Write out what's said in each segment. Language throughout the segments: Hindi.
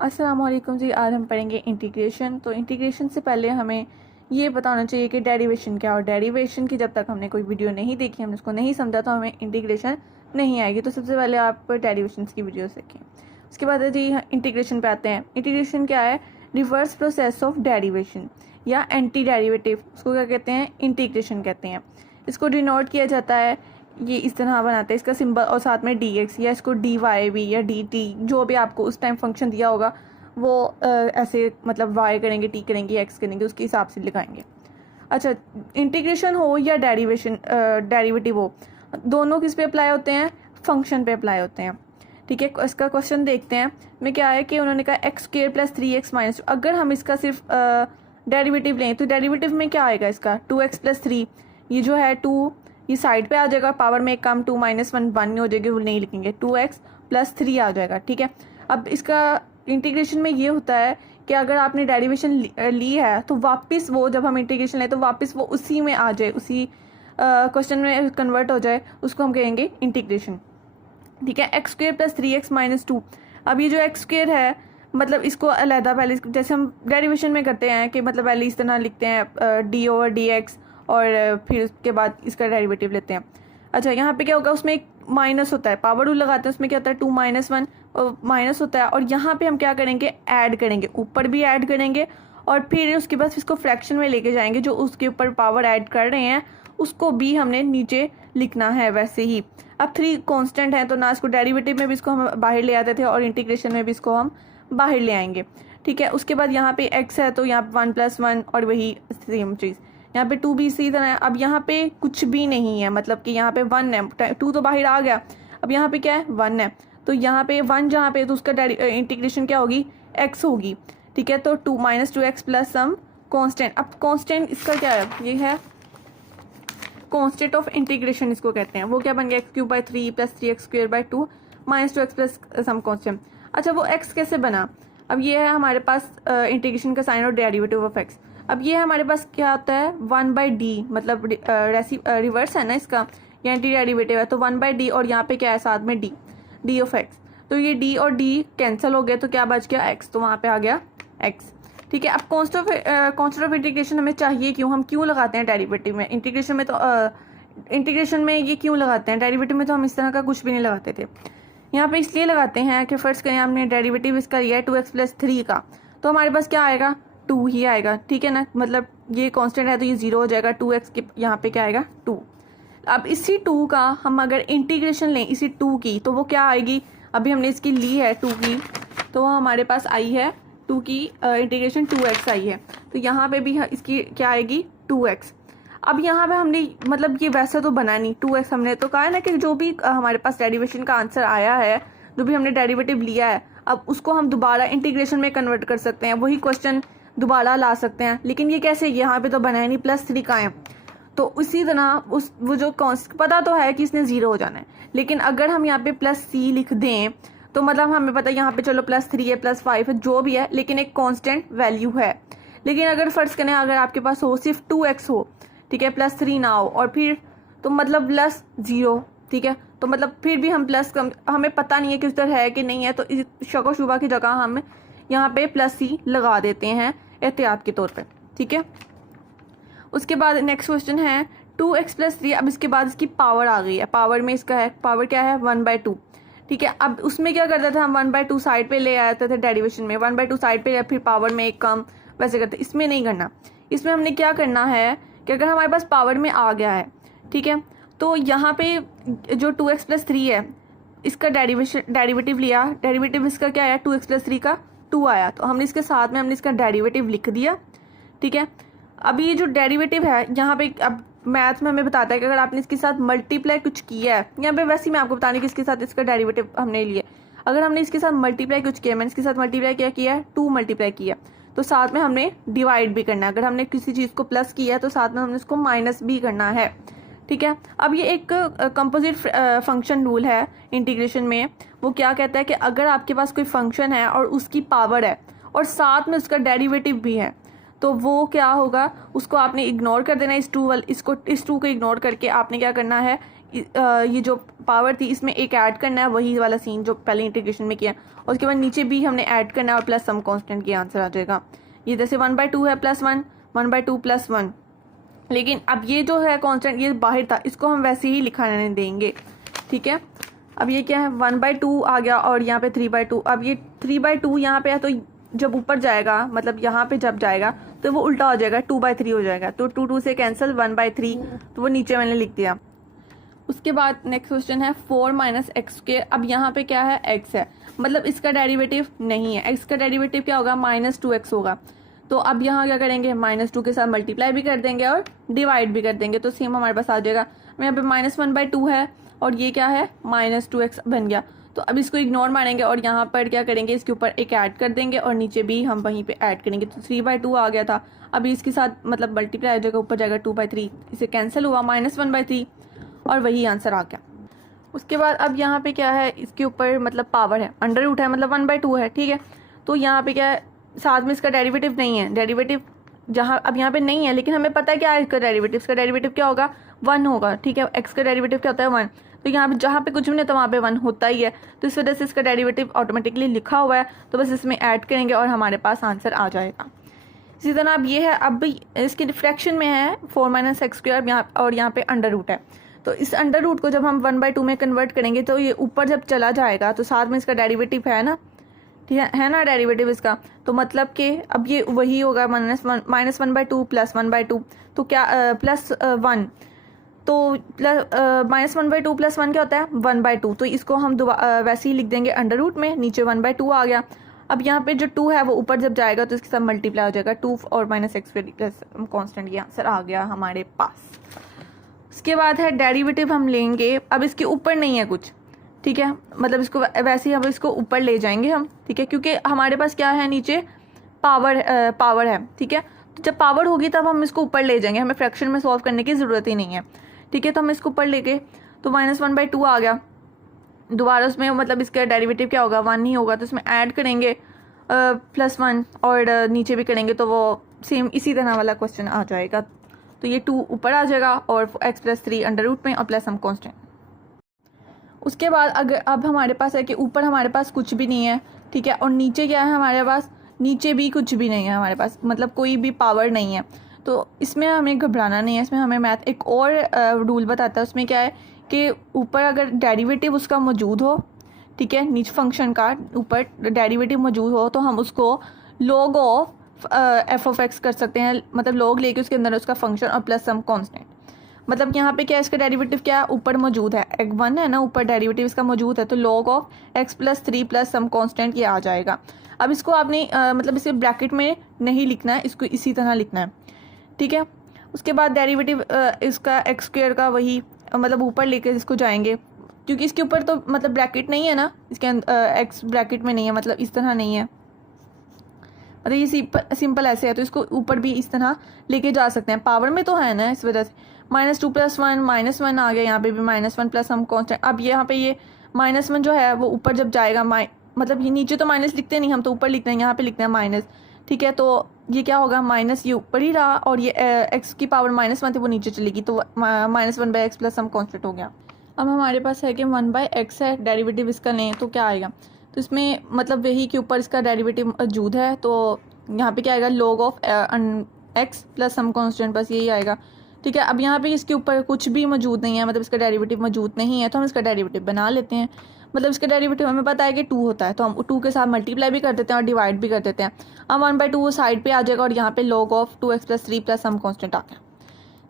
अस्सलाम वालेकुम जी। आज हम पढ़ेंगे इंटीग्रेशन। तो इंटीग्रेशन से पहले हमें ये पता होना चाहिए कि डेरिवेशन क्या है, और डेरिवेशन की जब तक हमने कोई वीडियो नहीं देखी, हमने उसको नहीं समझा, तो हमें इंटीग्रेशन नहीं आएगी। तो सबसे पहले आप डेरिवेशन की वीडियो देखें। उसके बाद जी इंटीग्रेशन पे आते हैं। इंटीग्रेशन क्या है? रिवर्स प्रोसेस ऑफ डेरिवेशन या एंटी डेरिवेटिव, उसको क्या कहते हैं? इंटीग्रेशन कहते हैं। इसको डिनोट किया जाता है, ये इस तरह बनाते हैं इसका सिंबल और साथ में dx, या इसको dy भी या dt, जो भी आपको उस टाइम फंक्शन दिया होगा वो ऐसे मतलब y करेंगे, t करेंगे, x करेंगे, उसके हिसाब से लिखाएंगे। अच्छा, इंटीग्रेशन हो या डेरिवेटिव हो, दोनों किस पे अप्लाई होते हैं? फंक्शन पे अप्लाई होते हैं। ठीक है, इसका क्वेश्चन देखते हैं। में क्या है कि उन्होंने कहा x square plus 3x minus. अगर हम इसका सिर्फ डेरिवेटिव लें तो डेरिवेटिव में क्या आएगा इसका? 2x प्लस 3, ये जो है 2 ये साइड पे आ जाएगा, पावर में एक कम, 2 माइनस 1 1 हो जाएगी, वो नहीं लिखेंगे, 2x प्लस 3 आ जाएगा। ठीक है, अब इसका इंटीग्रेशन में ये होता है कि अगर आपने डेरिवेशन ली है तो वापस वो, जब हम इंटीग्रेशन लें तो वापस वो उसी में आ जाए, उसी क्वेश्चन में कन्वर्ट हो जाए, उसको हम कहेंगे इंटीग्रेशन। ठीक है, x square plus 3x minus 2। अब ये जो एक्स स्क्वायर है, मतलब इसको अलहदा पहले, जैसे हम डेरिवेशन में करते हैं कि मतलब पहले इस तरह लिखते हैं डी ओवर डी एक्स, और फिर उसके बाद इसका डेरिवेटिव लेते हैं। अच्छा, यहाँ पे क्या होगा? उसमें एक माइनस होता है, पावर रूल लगाते हैं, उसमें क्या होता है? 2 माइनस 1 माइनस होता है, और यहाँ पे हम क्या करेंगे? ऐड करेंगे, ऊपर भी ऐड करेंगे, और फिर उसके बाद इसको फ्रैक्शन में लेके जाएंगे, जो उसके ऊपर पावर ऐड कर रहे हैं उसको भी हमने नीचे लिखना है वैसे ही। अब 3 कांस्टेंट है, तो ना इसको डेरिवेटिव में भी इसको हम बाहर ले आते थे, और इंटीग्रेशन में भी इसको हम बाहर ले आएंगे। ठीक है, उसके बाद यहाँ पे x है तो यहाँ पे 1 प्लस 1, और वही सेम चीज़ यहाँ पे 2 भी इसी तरह है। अब यहाँ पे कुछ भी नहीं है, मतलब कि यहाँ पे 1 है, 2 तो बाहर आ गया, अब यहाँ पे क्या है? 1 है, तो यहाँ पे 1 जहाँ पे, तो उसका इंटीग्रेशन क्या होगी? x होगी। ठीक है, तो 2 minus 2x plus some constant. अब कांस्टेंट इसका क्या है? ये है कांस्टेंट ऑफ इंटीग्रेशन, इसको कहते हैं। वो क्या बन गया? x³/3 plus 3x²/2 minus 2x plus some constant. अच्छा, वो x कैसे बना? अब ये है हमारे पास इंटीग्रेशन का साइन और डेरिवेटिव ऑफ x। अब ये हमारे पास क्या होता है? 1/d, मतलब रिवर्स है ना इसका, या एंटी डेरिवेटिव है, तो 1/d, और यहाँ पे क्या है साथ में d ऑफ x। तो ये d और d कैंसिल हो गए, तो क्या बच गया? x, तो वहाँ पे आ गया x। ठीक है, अब कांस्टेंट ऑफ इंटीग्रेशन हमें चाहिए क्यों? हम क्यों लगाते हैं डेरिवेटिव में? इंटीग्रेशन में तो इंटीग्रेशन में ये क्यों लगाते हैं? डेरिवेटिव में तो हम इस तरह का कुछ भी नहीं लगाते थे। यहाँ पे इसलिए लगाते हैं कि फर्स्ट करें हमने डेरिवेटिव इसका लिया है 2x प्लस 3 का, तो हमारे पास क्या आएगा? 2 ही आएगा। ठीक है ना, मतलब ये कांस्टेंट है तो ये 0 हो जाएगा, 2x के यहाँ पे क्या आएगा? 2। अब इसी 2 का हम अगर इंटीग्रेशन लें, इसी 2 की, तो वो क्या आएगी? अभी हमने इसकी ली है 2 की, तो वो हमारे पास आई है 2 की इंटीग्रेशन 2x आई है, तो यहाँ पे भी इसकी क्या आएगी? 2x। अब यहाँ पे हमने, मतलब ये वैसे तो बना नहीं, 2x हमने तो कहा है ना कि जो भी हमारे पास डेरिवेशन का आंसर आया है, जो भी हमने डेरिवेटिव लिया है, अब उसको हम दोबारा इंटीग्रेशन में कन्वर्ट कर सकते हैं, वही क्वेश्चन दोबारा ला सकते हैं। लेकिन ये कैसे? यहाँ पे तो बना है नहीं, +3 का है, तो उसी तरह वो जो पता तो है कि इसने 0 हो जाना है, लेकिन अगर हम यहाँ पे +c लिख दें तो मतलब हमें पता है यहाँ पे चलो +3 है, +5 है, जो भी है, लेकिन एक कांस्टेंट वैल्यू है। लेकिन अगर फर्ज करें अगर आपके पास हो सिर्फ 2x हो, ठीक है, +3 ना हो, और फिर तो मतलब +0, ठीक है, तो मतलब फिर भी हम हमें पता नहीं है कि उधर है कि नहीं है, तो शक शुबा की जगह हम यहाँ पे +c लगा देते हैं एहतियात के तौर पे। ठीक है, उसके बाद नेक्स्ट क्वेश्चन है 2x प्लस 3। अब इसके बाद इसकी पावर आ गई है, पावर में इसका है, पावर क्या है? 1/2। ठीक है, अब उसमें क्या करते थे हम? 1/2 साइड पे ले आते थे डेरिवेशन में, 1/2 साइड पे, या फिर पावर में एक कम, वैसे करते। इसमें नहीं करना, इसमें हमने क्या करना है कि अगर हमारे पास पावर में आ गया है, ठीक है, तो यहाँ पे जो 2x प्लस 3 है, इसका डेरिवेटिव लिया, डेरिवेटिव इसका क्या आया? 2x प्लस 3 का 2 आया, तो हमने इसके साथ में हमने इसका डेरिवेटिव लिख दिया। ठीक है, अब ये जो डेरिवेटिव है यहाँ पे, अब मैथ में हमें बताता है कि अगर आपने इसके साथ मल्टीप्लाई कुछ किया है, यहाँ पे वैसे ही मैं आपको बता रही कि इसके साथ इसका डेरिवेटिव हमने लिए, अगर हमने इसके साथ मल्टीप्लाई कुछ किया, मैंने इसके साथ मल्टीप्लाई क्या किया है? 2 मल्टीप्लाई किया, तो साथ में हमने डिवाइड भी करना है। अगर हमने किसी चीज़ को प्लस किया है तो साथ में हमने उसको माइनस भी करना है। ठीक है, अब ये एक कंपोजिट फंक्शन रूल है इंटीग्रेशन में। वो क्या कहता है कि अगर आपके पास कोई फंक्शन है और उसकी पावर है और साथ में उसका डेरिवेटिव भी है, तो वो क्या होगा? उसको आपने इग्नोर कर देना, इस 2 को इग्नोर करके आपने क्या करना है? ये जो पावर थी इसमें एक ऐड करना है, वही वाला सीन जो पहले इंटीग्रेशन में किया, और उसके बाद नीचे भी हमने ऐड करना है और प्लस सम कांस्टेंट की आंसर आ जाएगा। ये जैसे 1/2 है प्लस 1, 1/2 प्लस 1, लेकिन अब ये जो है कांस्टेंट ये बाहर था, इसको हम वैसे ही लिखाने देंगे, ठीक है। अब ये क्या है 1/2 आ गया और यहाँ पे 3/2। अब ये 3/2 यहाँ पे है, तो जब ऊपर जाएगा मतलब यहाँ पे जब जाएगा तो वो उल्टा हो जाएगा, 2/3 हो जाएगा, तो 2 से कैंसिल 1/3, तो वो नीचे मैंने लिख दिया। उसके बाद नेक्स्ट क्वेश्चन है 4 - x²। अब यहाँ पे क्या है x है, मतलब इसका डेरिवेटिव नहीं है, x का डेरिवेटिव क्या होगा -2x होगा। तो अब यहाँ क्या करेंगे -2 के साथ मल्टीप्लाई भी कर देंगे और डिवाइड भी कर देंगे, तो सेम हमारे पास आ जाएगा। यहाँ पे -1/2 है और ये क्या है -2x बन गया। तो अब इसको इग्नोर मारेंगे और यहाँ पर क्या करेंगे, इसके ऊपर एक ऐड कर देंगे और नीचे भी हम वहीं पे ऐड करेंगे, तो 3/2 आ गया था। अभी इसके साथ मतलब मल्टीप्लाई हो जाएगा, ऊपर जाएगा 2/3, इसे कैंसिल हुआ -1/3 और वही आंसर आ गया। उसके बाद अब यहाँ पे क्या है, इसके ऊपर मतलब पावर है, अंडर रूट है, मतलब 1/2 है, ठीक है। तो यहाँ पे क्या है, साथ में इसका डेरिवेटिव नहीं है, डेरिवेटिव जहाँ अब यहाँ पे नहीं है, लेकिन हमें पता है क्या है इसका डेरिवेटिव, इसका डेरिवेटिव क्या होगा 1 होगा, ठीक है। एक्स का डेरिवेटिव क्या होता है 1, तो यहाँ पे जहाँ पे कुछ भी नहीं होता वहाँ पे 1 होता ही है, तो इस वजह से इसका डेरिवेटिव ऑटोमेटिकली लिखा हुआ है, तो बस इसमें ऐड करेंगे और हमारे पास आंसर आ जाएगा। इसी तरह अब ये है, अब इसकी फ्रैक्शन में है 4 - x² यहाँ, और यहाँ पे अंडर रूट है, तो इस अंडर रूट को जब हम 1/2 में कन्वर्ट करेंगे तो ये ऊपर जब चला जाएगा तो साथ में इसका डेरिवेटिव है ना, ठीक है ना डेरिवेटिव इसका, तो मतलब कि अब ये वही होगा -1/2 प्लस 1/2, तो क्या प्लस 1, तो प्लस -1/2 प्लस 1 क्या होता है 1/2, तो इसको हम वैसे ही लिख देंगे अंडर रूट में, नीचे 1/2 आ गया। अब यहाँ पे जो 2 है वो ऊपर जब जाएगा तो इसके साथ मल्टीप्लाई हो जाएगा 2 और -x² प्लस कांस्टेंट, ये आंसर आ गया हमारे पास। उसके बाद है डेरिवेटिव हम लेंगे, अब इसके ऊपर नहीं है कुछ, ठीक है, मतलब इसको वैसे ही अब इसको ऊपर ले जाएंगे हम, ठीक है, क्योंकि हमारे पास क्या है नीचे पावर है, ठीक है। तो जब पावर होगी तब हम इसको ऊपर ले जाएंगे, हमें फ्रैक्शन में सॉल्व करने की ज़रूरत ही नहीं है, ठीक है। तो हम इसको ऊपर लेके तो -1/2 आ गया, दोबारा उसमें मतलब इसका डेरिवेटिव क्या होगा 1 ही होगा, तो इसमें ऐड करेंगे +1 और नीचे भी करेंगे, तो वो सेम इसी तरह वाला क्वेश्चन आ जाएगा। तो ये 2 ऊपर आ जाएगा और x + 3 अंडर रूट में और प्लस सम कांस्टेंट। उसके बाद अगर अब हमारे पास है कि ऊपर हमारे पास कुछ भी नहीं है, ठीक है, और नीचे क्या है हमारे पास, नीचे भी कुछ भी नहीं है हमारे पास, मतलब कोई भी पावर नहीं है, तो इसमें हमें घबराना नहीं है। इसमें हमें मैथ एक और रूल बताता है, उसमें क्या है कि ऊपर अगर डेरिवेटिव उसका मौजूद हो, ठीक है, नीचे फंक्शन का ऊपर डेरिवेटिव मौजूद हो, तो हम उसको log ऑफ f(x) कर सकते हैं, मतलब log लेके उसके अंदर उसका फंक्शन और प्लस सम कांस्टेंट। मतलब यहाँ पे क्या है, इसका डेरिवेटिव क्या है ऊपर मौजूद है, 1 है ना, ऊपर डेरिवेटिव इसका मौजूद है, तो log of x + 3 plus some constant ये आ जाएगा। अब इसको आपने मतलब इसे ब्रैकेट में नहीं लिखना है, इसको इसी तरह लिखना है, ठीक है। उसके बाद डेरिवेटिव इसका x² का वही मतलब ऊपर लेके इसको जाएंगे, क्योंकि इसके ऊपर तो मतलब ब्रैकेट नहीं है ना, इसके अंदर x ब्रैकेट में नहीं है, मतलब इस तरह नहीं है, मतलब ये सिंपल ऐसे है, तो इसको ऊपर भी इस तरह लेके जा सकते हैं, पावर में तो है ना, इस वजह से -2 + 1 -1 आ गया, यहाँ पे भी -1 प्लस सम कांस्टेंट। अब यहाँ पे ये -1 जो है वो ऊपर जब जाएगा मतलब ये नीचे तो माइनस लिखते नहीं हम, तो ऊपर लिखते हैं, यहाँ पे लिखते हैं माइनस, ठीक है। तो ये क्या होगा माइनस ये ऊपर ही रहा और ये x की पावर -1 थी वो नीचे चलेगी, तो -1/x प्लस सम कांस्टेंट हो गया। अब हमारे पास है कि 1/x है, डेरिवेटिव इसका लें तो क्या आएगा, तो इसमें मतलब वही के ऊपर इसका डेरिवेटिव मौजूद है, तो यहाँ पे क्या आएगा log of x plus some constant, बस यही आएगा, ठीक है। अब यहाँ पे इसके ऊपर कुछ भी मौजूद नहीं है, मतलब इसका डेरिवेटिव मौजूद नहीं है, तो हम इसका डेरिवेटिव बना लेते हैं। मतलब इसका डेरिवेटिव हमें पता है कि 2 होता है, तो हम 2 के साथ मल्टीप्लाई भी कर देते हैं और डिवाइड भी कर देते हैं। अब 1/2 वो साइड पे आ जाएगा और यहाँ पे log of 2x + 3 plus some constant आ गया,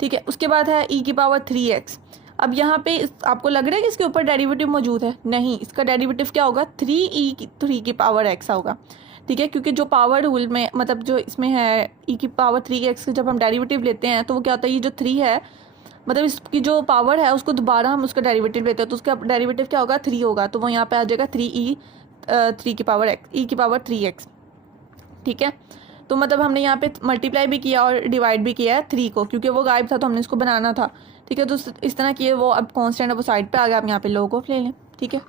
ठीक है। उसके बाद है e⁻3x। अब यहाँ पे आपको लग रहा है कि इसके ऊपर डेरिवेटिव मौजूद है, नहीं, इसका डेरिवेटिव क्या होगा 3e⁻3x होगा, ठीक है, क्योंकि जो पावर रूल में मतलब जो इसमें है e⁻3x जब हम डेरिवेटिव लेते हैं तो वो क्या होता है, ये जो 3 है मतलब इसकी जो पावर है उसको दोबारा हम उसका डेरिवेटिव लेते हैं, तो उसका डेरिवेटिव क्या होगा 3 होगा, तो वो यहाँ पे आ जाएगा 3e⁻3x, ठीक है। तो मतलब हमने यहाँ पे मल्टीप्लाई भी किया और डिवाइड भी किया है 3 को, क्योंकि वो गायब था तो हमने इसको बनाना था, ठीक है। तो इस तरह किए, वो अब कांस्टेंट है वो साइड पे आ गया, अब यहाँ पे log ऑफ ले लें, ठीक है।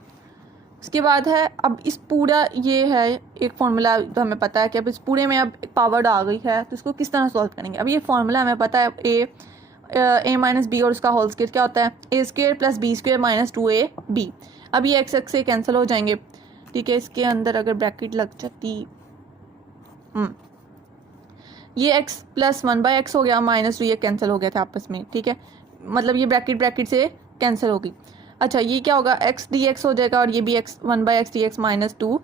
उसके बाद है अब इस पूरा ये है एक फार्मूला, तो हमें पता है कि अब इस पूरे में अब पावर आ गई है, तो इसको किस तरह सॉल्व करेंगे। अब ये फार्मूला हमें पता है ए माइनस बी और उसका होल स्क्वायर क्या होता है, A square plus B square minus 2ab। अब ये एक्स एक्स से कैंसिल हो जाएंगे, ठीक है। इसके अंदर अगर ब्रैकेट लग जाती, ये x प्लस 1/x हो गया, माइनस 2 ये कैंसिल हो गया था आपस में, ठीक है। मतलब ये ब्रैकेट ब्रैकेट से कैंसिल होगी। अच्छा ये क्या होगा, x dx हो जाएगा और ये भी x 1/x dx माइनस 2,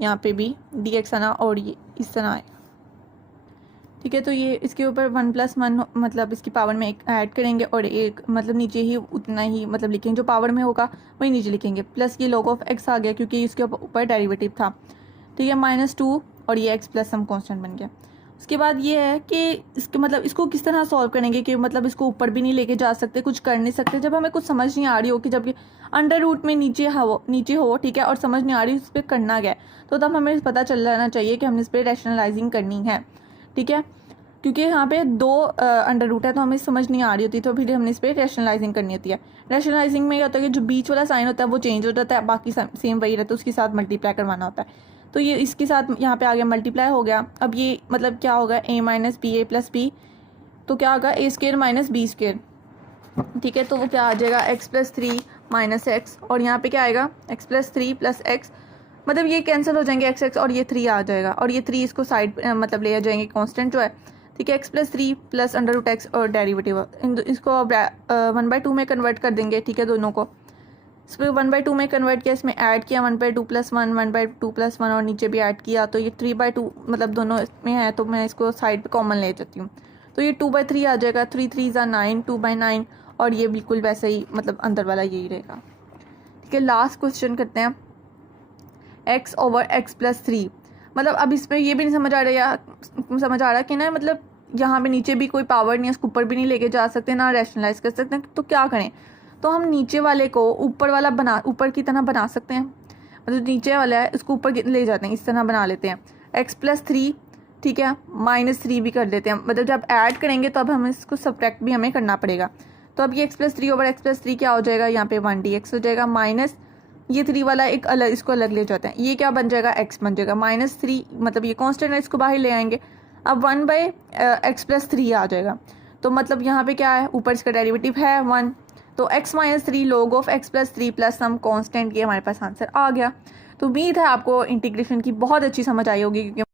यहाँ पे भी dx आना और ये इस तरह आएगा, ठीक है। तो ये इसके ऊपर 1 + 1 मतलब इसकी पावर में एक ऐड करेंगे और एक मतलब नीचे ही उतना ही मतलब लिखेंगे, जो पावर में होगा वही नीचे लिखेंगे। प्लस ये log ऑफ x आ गया क्योंकि इसके ऊपर डेरिवेटिव था, ठीक है, -2 और ये x प्लस सम कांस्टेंट बन गया। उसके बाद ये है कि इसके मतलब इसको किस तरह सॉल्व करेंगे कि मतलब इसको ऊपर भी नहीं लेके जा सकते, कुछ कर नहीं सकते। जब हमें कुछ समझ नहीं आ रही हो कि जब ये अंडर रूट में नीचे हो, ठीक है, और समझ नहीं आ रही उस पर करना क्या है, तो तब हमें पता चल जाना चाहिए कि हमने इस पर रैशनलाइजिंग करनी है, ठीक है। क्योंकि यहाँ पे 2 अंडर रूट है तो हमें समझ नहीं आ रही होती, तो फिर हमने इस पर रैशनलाइजिंग करनी होती है। रैशनलाइजिंग में क्या होता है कि जो बीच वाला साइन होता है वो चेंज हो जाता है, बाकी सेम वही रहता है, उसके साथ मल्टीप्लाई करवाना होता है। तो ये इसके साथ यहाँ पे आ गया मल्टीप्लाई हो गया। अब ये मतलब क्या होगा, a minus B A plus B, तो क्या होगा a square minus B square, ठीक है। तो वो क्या आ जाएगा x प्लस 3 माइनस एक्स, और यहाँ पे क्या आएगा x प्लस 3 प्लस एक्स, मतलब ये कैंसिल हो जाएंगे x x और ये 3 आ जाएगा, और ये 3 इसको साइड मतलब ले जाएंगे कांस्टेंट जो है, ठीक है। x plus 3 plus under root x और डेरिवेटिव इसको 1/2 में कन्वर्ट कर देंगे, ठीक है। दोनों को इसको 1/2 में कन्वर्ट किया, इसमें ऐड किया 1/2 + 1 1/2 + 1 और नीचे भी ऐड किया, तो ये 3/2 मतलब दोनों में है, तो मैं इसको साइड पे कॉमन ले जाती हूँ, तो ये 2/3 आ जाएगा। 3 3 = 9, 2/9, और ये बिल्कुल वैसे ही मतलब अंदर वाला यही रहेगा, ठीक है। लास्ट क्वेश्चन करते हैं, x/x + 3। मतलब अब इसमें ये भी नहीं समझ आ रहा कि ना मतलब यहाँ पे नीचे भी कोई पावर नहीं है, उसको ऊपर भी नहीं लेके जा सकते, ना रैशनलाइज कर सकते हैं, तो क्या करें। तो हम नीचे वाले को ऊपर की तरह बना सकते हैं, मतलब नीचे वाला है उसको ऊपर ले जाते हैं, इस तरह बना लेते हैं x + 3, ठीक है, -3 भी कर देते हैं। मतलब जब ऐड करेंगे तो अब हमें इसको सब्ट्रैक्ट भी हमें करना पड़ेगा। तो अब ये x + 3/x + 3 क्या हो जाएगा, यहाँ पे 1dx हो जाएगा, माइनस ये 3 वाला एक अलग, इसको अलग ले जाते हैं, ये क्या बन जाएगा, x बन जाएगा, -3 मतलब ये कांस्टेंट है, इसको बाहर ले आएंगे। अब 1/x + 3 आ जाएगा, तो मतलब यहाँ पे क्या है, ऊपर इसका डेरिवेटिव है 1, तो x - 3 log of x + 3 plus some constant, ये हमारे पास आंसर आ गया। तो उम्मीद है आपको इंटीग्रेशन की बहुत अच्छी समझ आई होगी, क्योंकि